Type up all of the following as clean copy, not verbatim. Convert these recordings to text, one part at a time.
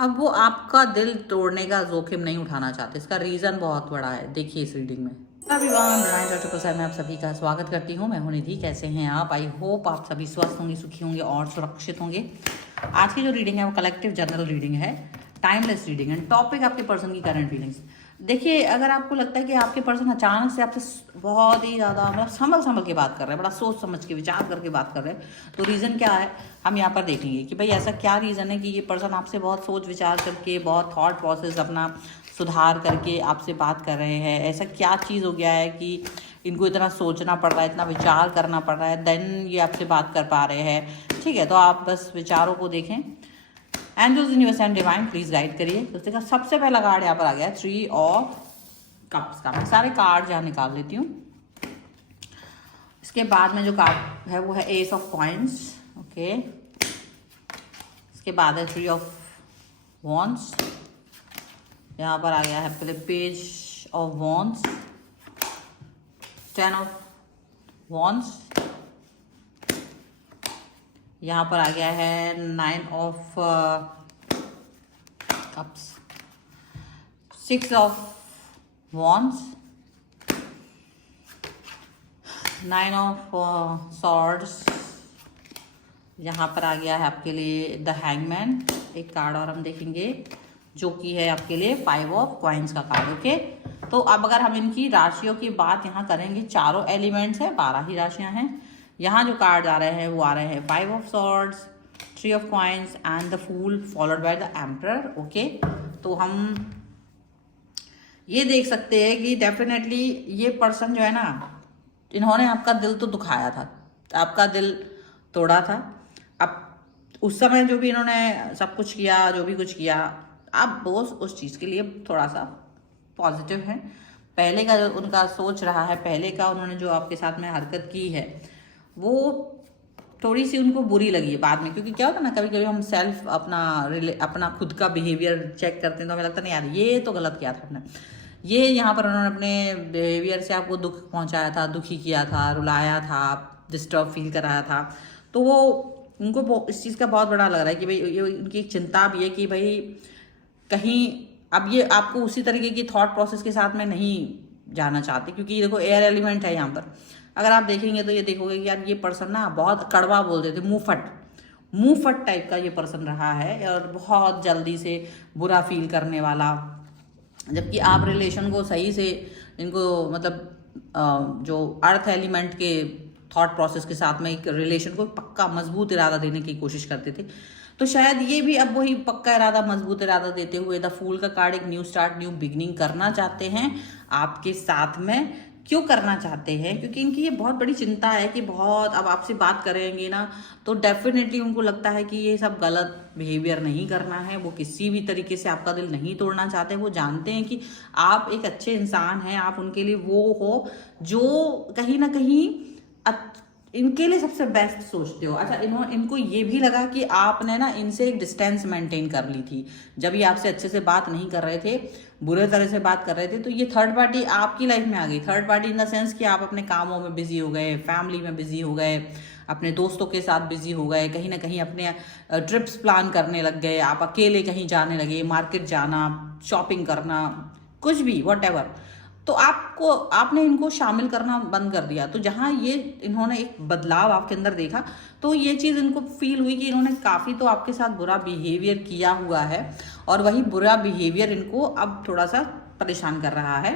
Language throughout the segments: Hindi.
अब वो आपका दिल तोड़ने का जोखिम नहीं उठाना चाहते, इसका रीज़न बहुत बड़ा है। देखिए इस रीडिंग में। एवरीवन, डिवाइन ट्रिपल सेवन में आप सभी का स्वागत करती हूँ। मैं हूं निधि। कैसे हैं आप? आई होप आप सभी स्वस्थ होंगे, सुखी होंगे और सुरक्षित होंगे। आज की जो रीडिंग है वो कलेक्टिव जनरल रीडिंग है, टाइमलेस रीडिंग है। टॉपिक आपके पर्सन की करंट फीलिंग्स। देखिए, अगर आपको लगता है कि आपके पर्सन अचानक से आपसे बहुत ही ज़्यादा मतलब संभल संभल के बात कर रहे हैं, बड़ा सोच समझ के विचार करके बात कर रहे हैं, तो रीज़न क्या है हम यहाँ पर देखेंगे कि भाई ऐसा क्या रीज़न है कि ये पर्सन आपसे बहुत सोच विचार करके, बहुत थॉट प्रोसेस अपना सुधार करके आपसे बात कर रहे हैं। ऐसा क्या चीज़ हो गया है कि इनको इतना सोचना पड़ रहा है, इतना विचार करना पड़ रहा है, देन ये आपसे बात कर पा रहे हैं। ठीक है, तो आप बस विचारों को देखें। Angels, universe and divine please guide करिए। तो देखा सबसे पहला कार्ड यहाँ पर आ गया 3 ऑफ कप्स का। मैं सारे कार्ड यहाँ निकाल लेती हूँ। इसके बाद में जो कार्ड है वो है एस ऑफ कॉइन्स। ओके, इसके बाद है 3 ऑफ वॉन्ड्स। यहाँ पर आ गया है पहले page of wands, 10 of wands. यहाँ पर आ गया है 9 of cups, 6 of wands, 9 of swords. यहाँ पर आ गया है आपके लिए द हैंगमैन। एक कार्ड और हम देखेंगे जो कि है आपके लिए 5 ऑफ कॉइन्स का कार्ड। ओके, तो अब अगर हम इनकी राशियों की बात यहाँ करेंगे, चारों एलिमेंट्स है, 12 ही राशियाँ हैं। यहाँ जो कार्ड आ रहे हैं वो आ रहे हैं 5 of swords, 3 of coins and the fool followed by the emperor. Okay, तो हम ये देख सकते हैं कि डेफिनेटली ये पर्सन जो है ना, इन्होंने आपका दिल तो दुखाया था, आपका दिल तोड़ा था। अब उस समय जो भी इन्होंने सब कुछ किया, जो भी कुछ किया, आप बोस उस चीज़ के लिए थोड़ा सा पॉजिटिव है। पहले का जो उनका सोच रहा है, पहले का उन्होंने जो आपके साथ में हरकत की है वो थोड़ी सी उनको बुरी लगी है बाद में। क्योंकि क्या होता है ना, कभी कभी हम सेल्फ अपना खुद का बिहेवियर चेक करते हैं तो हमें लगता नहीं यार ये तो गलत किया था हमने। ये यहाँ पर उन्होंने अपने बिहेवियर से आपको दुख पहुँचाया था, दुखी किया था, रुलाया था, डिस्टर्ब फील कराया था। तो वो उनको इस चीज़ का बहुत बड़ा लग रहा है कि भाई ये उनकी एक चिंता भी है कि भाई कहीं अब ये आपको उसी तरीके की थॉट प्रोसेस के साथ में नहीं जाना चाहते। क्योंकि ये देखो एयर एलिमेंट है यहाँ पर। अगर आप देखेंगे तो ये देखोगे कि यार ये पर्सन ना बहुत कड़वा बोल देते, मुंह फट टाइप का ये पर्सन रहा है और बहुत जल्दी से बुरा फील करने वाला। जबकि आप रिलेशन को सही से इनको मतलब जो अर्थ एलिमेंट के थॉट प्रोसेस के साथ में एक रिलेशन को पक्का मजबूत इरादा देने की कोशिश करते थे। तो शायद ये भी अब वही पक्का इरादा, मजबूत इरादा देते हुए द फूल का कार्ड एक न्यू स्टार्ट, न्यू बिगनिंग करना चाहते हैं आपके साथ में। क्यों करना चाहते हैं? क्योंकि इनकी ये बहुत बड़ी चिंता है कि बहुत अब आपसे बात करेंगे ना तो डेफिनेटली उनको लगता है कि ये सब गलत बिहेवियर नहीं करना है। वो किसी भी तरीके से आपका दिल नहीं तोड़ना चाहते। वो जानते हैं कि आप एक अच्छे इंसान हैं, आप उनके लिए वो हो जो कहीं ना कहीं इनके लिए सबसे बेस्ट सोचते हो। अच्छा, इनको ये भी लगा कि आपने ना इनसे एक डिस्टेंस मेंटेन कर ली थी जब ये आपसे अच्छे से बात नहीं कर रहे थे, बुरे तरह से बात कर रहे थे। तो ये थर्ड पार्टी आपकी लाइफ में आ गई। Third party in the sense कि आप अपने कामों में बिजी हो गए, फैमिली में बिजी हो गए, अपने दोस्तों के साथ बिजी हो गए, कहीं ना कहीं अपने ट्रिप्स प्लान करने लग गए, आप अकेले कहीं जाने लगे, मार्केट जाना, शॉपिंग करना, कुछ भी वट। तो आपने इनको शामिल करना बंद कर दिया। तो जहाँ ये इन्होंने एक बदलाव आपके अंदर देखा तो ये चीज़ इनको फील हुई कि इन्होंने काफ़ी तो आपके साथ बुरा बिहेवियर किया हुआ है और वही बुरा बिहेवियर इनको अब थोड़ा सा परेशान कर रहा है।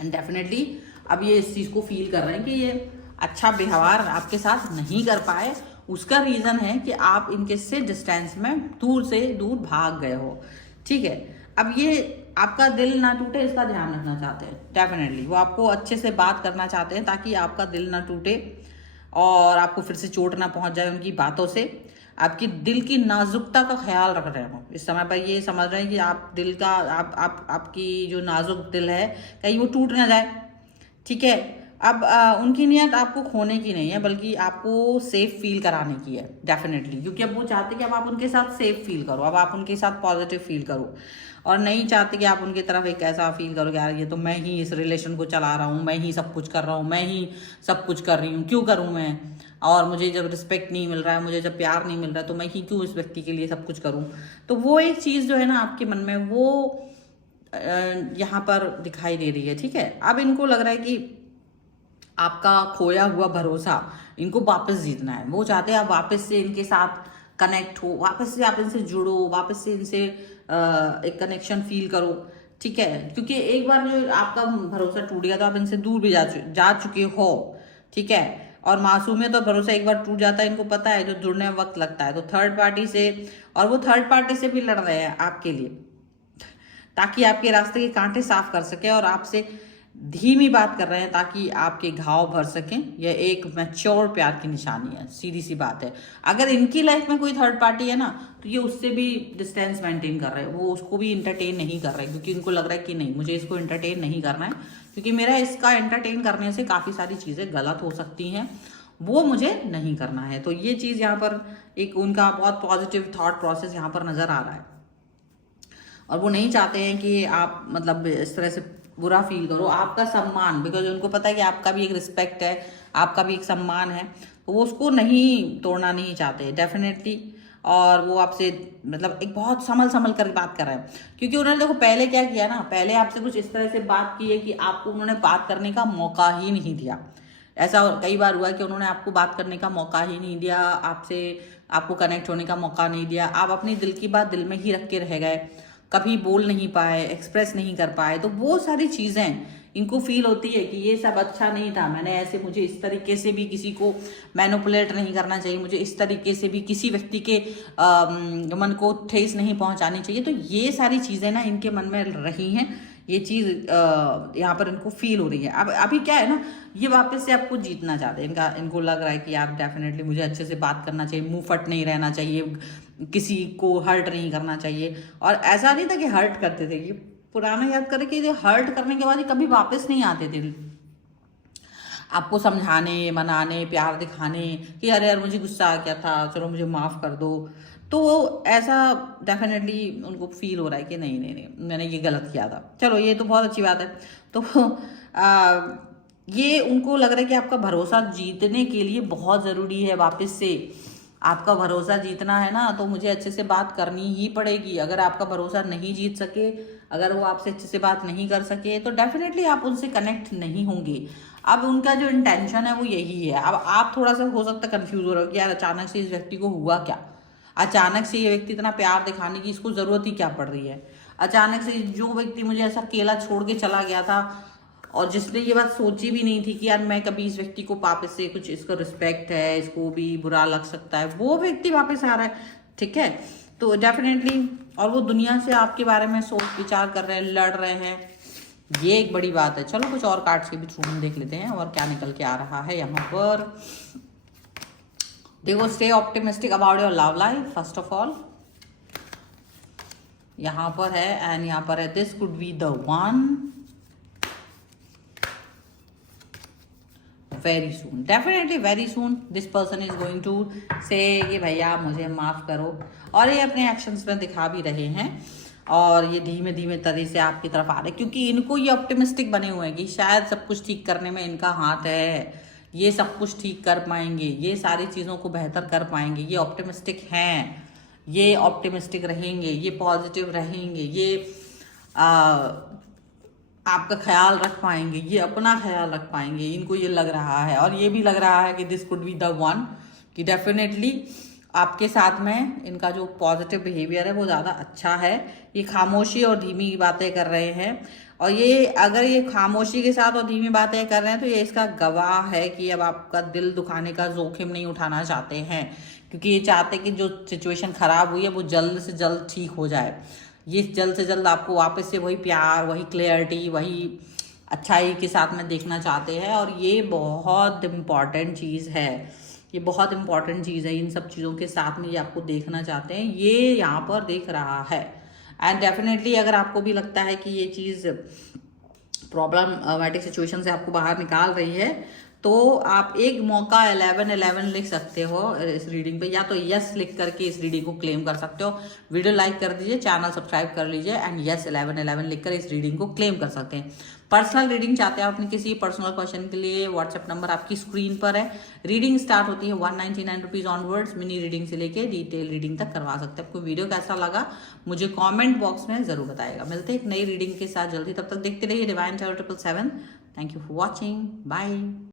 एंड डेफिनेटली अब ये इस चीज़ को फील कर रहे हैं कि ये अच्छा व्यवहार आपके साथ नहीं कर पाए। उसका रीज़न है कि आप इनके से डिस्टेंस में दूर से दूर भाग गए हो। ठीक है, अब ये आपका दिल ना टूटे इसका ध्यान रखना चाहते हैं। डेफिनेटली वो आपको अच्छे से बात करना चाहते हैं ताकि आपका दिल ना टूटे और आपको फिर से चोट ना पहुंच जाए उनकी बातों से। आपकी दिल की नाजुकता का ख्याल रख रहे हो इस समय पर। ये समझ रहे हैं कि आप दिल का आपकी जो नाजुक दिल है कहीं वो टूट ना जाए। ठीक है, अब उनकी नीयत आपको खोने की नहीं है, बल्कि आपको सेफ फील कराने की है डेफिनेटली, क्योंकि अब वो चाहते कि अब आप उनके साथ सेफ फील करो, अब आप उनके साथ पॉजिटिव फील करो, और नहीं चाहते कि आप उनकी तरफ एक ऐसा फील करो कि यार ये तो मैं ही इस रिलेशन को चला रहा हूँ, मैं ही सब कुछ कर रहा हूँ, मैं ही सब कुछ कर रही हूँ, क्यों करूँ मैं, और मुझे जब रिस्पेक्ट नहीं मिल रहा है, मुझे जब प्यार नहीं मिल रहा है, तो मैं ही क्यों इस व्यक्ति के लिए सब कुछ करूँ। तो वो एक चीज़ जो है ना आपके मन में वो यहाँ पर दिखाई दे रही है। ठीक है, अब इनको लग रहा है कि आपका खोया हुआ भरोसा इनको वापस जीतना है। वो चाहते हैं आप वापस से इनके साथ कनेक्ट हो, वापस से आप इनसे जुड़ो, वापस से इनसे एक कनेक्शन फील करो। ठीक है, क्योंकि एक बार जो आपका भरोसा टूट गया तो आप इनसे दूर भी जा चुके हो। ठीक है, और मासूमियत और भरोसा एक बार टूट जाता है, इनको पता है जो जुड़ने में वक्त लगता है। तो थर्ड पार्टी से, और वो थर्ड पार्टी से भी लड़ रहे हैं आपके लिए, ताकि आपके रास्ते के कांटे साफ कर सके, और आपसे धीमी बात कर रहे हैं ताकि आपके घाव भर सकें। यह एक मैच्योर प्यार की निशानी है, सीधी सी बात है। अगर इनकी लाइफ में कोई थर्ड पार्टी है ना, तो ये उससे भी डिस्टेंस मेंटेन कर रहे हैं, वो उसको भी इंटरटेन नहीं कर रहे, क्योंकि इनको लग रहा है कि नहीं, मुझे इसको इंटरटेन नहीं करना है, क्योंकि मेरा इसका एंटरटेन करने से काफ़ी सारी चीज़ें गलत हो सकती हैं, वो मुझे नहीं करना है। तो ये चीज़ यहाँ पर एक उनका बहुत पॉजिटिव थॉट प्रोसेस यहाँ पर नज़र आ रहा है, और वो नहीं चाहते हैं कि आप मतलब इस तरह से बुरा फील करो। आपका सम्मान, बिकॉज उनको पता है कि आपका भी एक रिस्पेक्ट है, आपका भी एक सम्मान है, तो वो उसको नहीं तोड़ना नहीं चाहते डेफिनेटली। और वो आपसे मतलब एक बहुत संभल कर बात कर रहे हैं, क्योंकि उन्होंने देखो पहले क्या किया ना, पहले आपसे कुछ इस तरह से बात की है कि आपको उन्होंने बात करने का मौका ही नहीं दिया। ऐसा कई बार हुआ है कि उन्होंने आपको बात करने का मौका ही नहीं दिया, आपको कनेक्ट होने का मौका नहीं दिया, आप अपनी दिल की बात दिल में ही रख के रह गए, कभी बोल नहीं पाए, एक्सप्रेस नहीं कर पाए। तो वो सारी चीज़ें इनको फील होती है कि ये सब अच्छा नहीं था, मुझे इस तरीके से भी किसी को मैनिपुलेट नहीं करना चाहिए, मुझे इस तरीके से भी किसी व्यक्ति के मन को ठेस नहीं पहुंचानी चाहिए। तो ये सारी चीज़ें ना इनके मन में रही हैं, ये चीज़ यहाँ पर इनको फील हो रही है। अब अभी क्या है ना, ये वापस से आपको जीतना चाहते हैं, इनको लग रहा है कि यार डेफिनेटली मुझे अच्छे से बात करना चाहिए, मुंह फट नहीं रहना चाहिए, किसी को हर्ट नहीं करना चाहिए। और ऐसा नहीं था कि हर्ट करते थे, ये पुराना याद करें कि हर्ट करने के बाद ये कभी वापस नहीं आते थे आपको समझाने, मनाने, प्यार दिखाने कि अरे यार मुझे गुस्सा आ गया था, चलो मुझे माफ़ कर दो। तो ऐसा डेफिनेटली उनको फील हो रहा है कि नहीं नहीं नहीं मैंने ये गलत किया था। चलो ये तो बहुत अच्छी बात है। तो ये उनको लग रहा है कि आपका भरोसा जीतने के लिए बहुत ज़रूरी है, वापस से आपका भरोसा जीतना है ना, तो मुझे अच्छे से बात करनी ही पड़ेगी। अगर आपका भरोसा नहीं जीत सके, अगर वो आपसे अच्छे से बात नहीं कर सके, तो डेफिनेटली आप उनसे कनेक्ट नहीं होंगे। अब उनका जो इंटेंशन है वो यही है। अब आप थोड़ा सा हो सकता है कंफ्यूज हो रहे हो कि यार अचानक से इस व्यक्ति को हुआ क्या, अचानक से ये व्यक्ति इतना प्यार दिखाने की इसको ज़रूरत ही क्या पड़ रही है, अचानक से जो व्यक्ति मुझे ऐसा अकेला छोड़ के चला गया था, और जिसने ये बात सोची भी नहीं थी कि यार मैं कभी इस व्यक्ति को वापस से कुछ, इसको रिस्पेक्ट है, इसको भी बुरा लग सकता है, वो व्यक्ति वापस आ रहा है। ठीक है, तो डेफिनेटली, और वो दुनिया से आपके बारे में सोच विचार कर रहे हैं, लड़ रहे हैं, ये एक बड़ी बात है। चलो कुछ और कार्ड्स के भी थ्रू हम देख लेते हैं और क्या निकल के आ रहा है यहाँ पर। देखो, stay optimistic about your love life first of all, यहाँ पर है, एंड यहाँ पर है this could be the one very soon, definitely very soon this person is going to say कि भैया मुझे माफ़ करो, और ये अपने एक्शंस में दिखा भी रहे हैं, और ये धीमे धीमे तरह से आपकी तरफ आ रहे हैं, क्योंकि इनको ये ऑप्टिमिस्टिक बने हुए हैं कि शायद सब कुछ ठीक करने में इनका हाथ है, ये सब कुछ ठीक कर पाएंगे, ये सारी चीज़ों को बेहतर कर पाएंगे, ये ऑप्टिमिस्टिक हैं, ये ऑप्टिमिस्टिक रहेंगे, ये पॉजिटिव रहेंगे, ये आपका ख्याल रख पाएंगे, ये अपना ख्याल रख पाएंगे, इनको ये लग रहा है। और ये भी लग रहा है कि this could be the one, कि डेफिनेटली आपके साथ में इनका जो पॉजिटिव बिहेवियर है वो ज़्यादा अच्छा है। ये खामोशी और धीमी बातें कर रहे हैं, और ये अगर ये खामोशी के साथ और धीमी बातें कर रहे हैं तो ये इसका गवाह है कि अब आपका दिल दुखाने का जोखिम नहीं उठाना चाहते हैं, क्योंकि ये चाहते कि जो सिचुएशन ख़राब हुई है वो जल्द से जल्द ठीक हो जाए, ये जल्द से जल्द आपको वापस से वही प्यार, वही क्लियरिटी, वही अच्छाई के साथ में देखना चाहते हैं। और ये बहुत इम्पॉर्टेंट चीज़ है, ये बहुत इम्पॉर्टेंट चीज़ है, इन सब चीज़ों के साथ में ये आपको देखना चाहते हैं, ये यहाँ पर देख रहा है। एंड डेफिनेटली अगर आपको भी लगता है कि ये चीज़ प्रॉब्लमेटिक सिचुएशन से आपको बाहर निकाल रही है, तो आप एक मौका 1111 लिख सकते हो इस रीडिंग पे, या तो यस लिख करके इस रीडिंग को क्लेम कर सकते हो। वीडियो लाइक कर दीजिए, चैनल सब्सक्राइब कर लीजिए एंड यस 1111 लिखकर इस रीडिंग को क्लेम कर सकते हैं। पर्सनल रीडिंग चाहते हैं अपने किसी पर्सनल क्वेश्चन के लिए, व्हाट्सएप नंबर आपकी स्क्रीन पर है। रीडिंग स्टार्ट होती है 199 रुपीज ऑनवर्ड्स। मिनी रीडिंग से लेके डिटेल रीडिंग तक करवा सकते हैं। आपको वीडियो कैसा लगा मुझे कमेंट बॉक्स में जरूर बताएगा। मिलते हैं एक नई रीडिंग के साथ जल्दी, तब तक देखते रहिए divine tarot 777। Thank you for watching, bye.